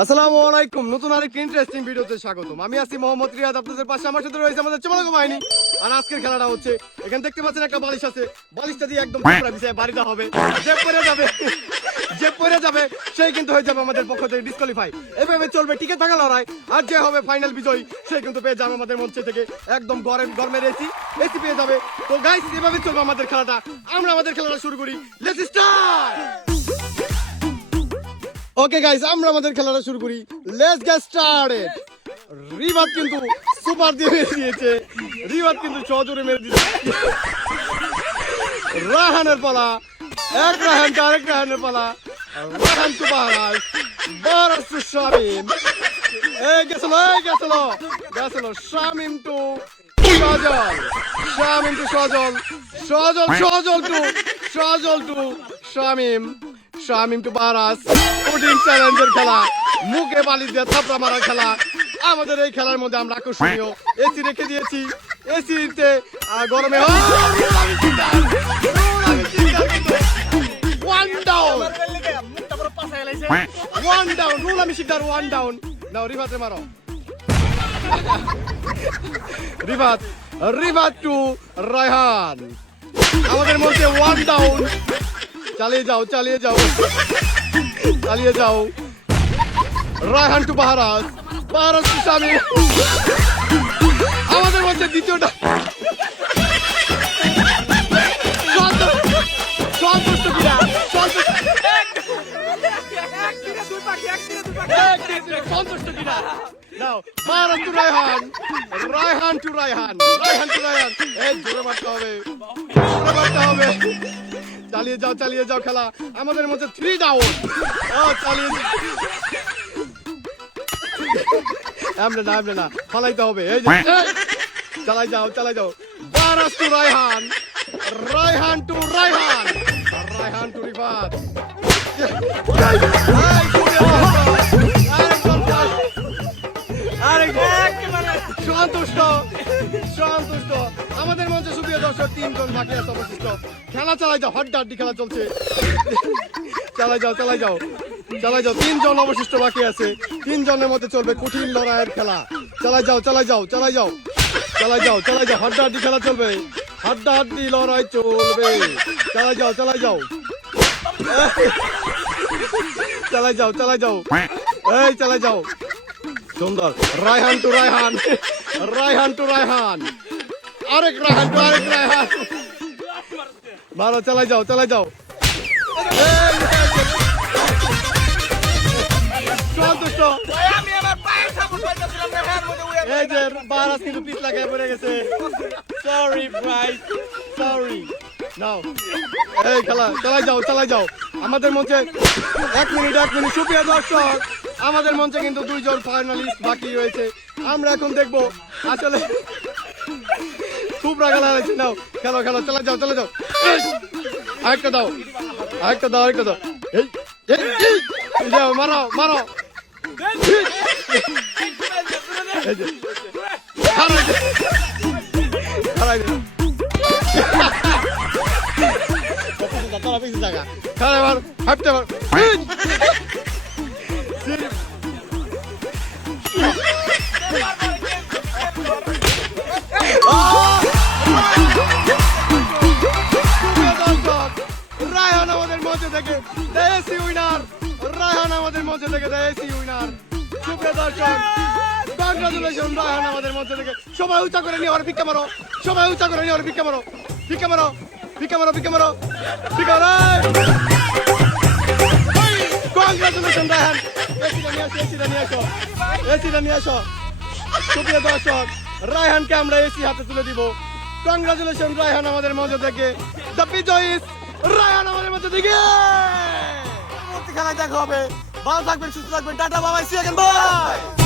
আসসালামু আলাইকুম। নতুন আরেকটি ইন্টারেস্টিং ভিডিওতে স্বাগতম। আমি আছি মোহাম্মদ রিয়াদ। আপনাদের পাশে আমার সাথে রয়েছে আমাদের চমলক বাহিনী। আর আজকের খেলাটা হচ্ছে, এখানে দেখতে পাচ্ছেন একটা বালিশ আছে। বালিশটা দিয়ে একদম পুরো বিষয়ে বাড়িতে হবে। যে পড়ে যাবে, যে পড়ে যাবে, সেই কিন্তু হয়ে যাবে আমাদের পক্ষ থেকে ডিসকোয়ালিফাই এভাবে চলবে, টিকে থাকা লড়াই। আর যে হবে ফাইনাল বিজয়ী, সে কিন্তু পেয়ে যাবে আমাদের মঞ্চে থেকে একদম গরম গরমের এসি এসি পেয়ে যাবে। তো গাইস এভাবে চলবে আমাদের খেলাটা। আমরা আমাদের খেলাটা শুরু করি। লেটস স্টার্ট ওকে গাইস আমরা আমাদের খেলাটা শুরু করি। লেটস গেট স্টার্টেড রিবাত কিন্তু সুপার দিয়ে দিয়েছে। রিবাত কিন্তু সজোরে মেরে দিয়েছে। রাহানের পালা। এক রাহান আরেক রাহানের পালা। রাহান বাহারাজ টু শামিম এই, গেছিল এই, গেছিল। গেছিল Shamim to Sajal. Shamim to Sajal. Sajal Sajal to Sajal to Shamim. Shamim to Baras. কঠিন চ্যালেঞ্জের খেলা। মুখে বালি দিয়ে থাপড়া মারার খেলা। আমাদের এই খেলার মধ্যে আমরা আকর্ষণীয়। এসি রেখে দিয়েছি। এসিতে গরমে ওয়ান ডাউন রুল আমি ওয়ান ডাউন মারো। টু আমাদের মধ্যে ওয়ান ডাউন চালিয়ে যাও চালিয়ে যাও। চালিয়ে যাও। Raihan to Baharas Baharas to Swami. আমাদের মধ্যে দ্বিতীয়টা। সন্তুষ্ট- কিনা? রায়হান। রায়হান টু রায়হান। রায়হান টু রায়হান। এই, জোরে মারতে হবে। চালিয়ে যাও চালিয়ে যাও খেলা। আমাদের মধ্যে থ্রি ডাউন ও, চালিয়ে যাও। না, এমনে না। ফালাইতে হবে। এই যে, চালাই যাও চালাই যাও। Baras to Raihan. Raihan to Raihan. Raihan to Rifat. সন্তুষ্ট সন্তুষ্ট। আমাদের মঞ্চে সুপ্রিয় দর্শক তিনজন বাকি আছে অবশিষ্ট। খেলা চালাই যাও, হাড্ডা হাড্ডি খেলা চলছে। চালাই যাও চালাই যাও চালাই যাও। তিনজন অবশিষ্ট বাকি আছে। তিনজনের মধ্যে চলবে কঠিন লড়াইয়ের খেলা। চালাই যাও চালাই যাও চালাই যাও চালাই যাও চালাই যাও। হাড্ডা হাড্ডি খেলা চলবে। হাড্ডা হাড্ডি লড়াই চলবে। চালাই যাও চালাই যাও। চালাই যাও চালাই যাও। এই, চালাই যাও। সুন্দর। রায়হান টু রায়হান। রায়হান টু রায়হান আরেক রায়হান টু আরেক রায়হান ভালো চালাই যাও চালাই যাও সন্তুষ্ট। এই যে পিছ লাগায় পড়ে গেছে। খেলা যাও যাও আমাদের মঞ্চে এক মিনিট এক মিনিট। সুপ্রিয় দর্শক, আমাদের মঞ্চে কিন্তু দুইজন ফাইনালিস্ট বাকি রয়েছে। আমরা এখন দেখব। আসলে খুব রাগা লাগছে নাও, খেলো খেলো, চলে যাও চলে যাও। আরেকটা দাও আরেকটা দাও আরেকটা দাও। যাও, মারো মারো। খারাপ হাঁটতে পার। আমাদের মঞ্চে থেকে দেশি উইনার রায়হান আমাদের মঞ্চে থেকে দেশি উইনার সুপ্রিয় দর্শক কংগ্রাচুলেশন রায়হান আমাদের মঞ্চে থেকে। সবাই উঁচা করে নিয়ে ওর ভিক্ষা মারো। সবাই উঁচা করে নিয়ে ওর ভিক্ষা মারো। ভিক্ষা মারো ভিক্ষা মারো ভিক্ষা মারো। ভিক্ষা কংগ্রাচুলেশন রায়হান। এসিটা নিয়ে আসো এসিটা নিয়ে আসো। এসিটা নিয়ে আসো। সুপ্রিয় দর্শক, রায়হানকে আমরা এসি হাতে তুলে দিব। কংগ্রাচুলেশন রায়হান আমাদের মঞ্চ থেকে। দ্য বিজয়িস রায়হান আমাদের মধ্যে দিকে। পরবর্তী খেলায় দেখা হবে। ভালো থাকবেন, সুস্থ থাকবেন। টাটা, বাবাই সি বাই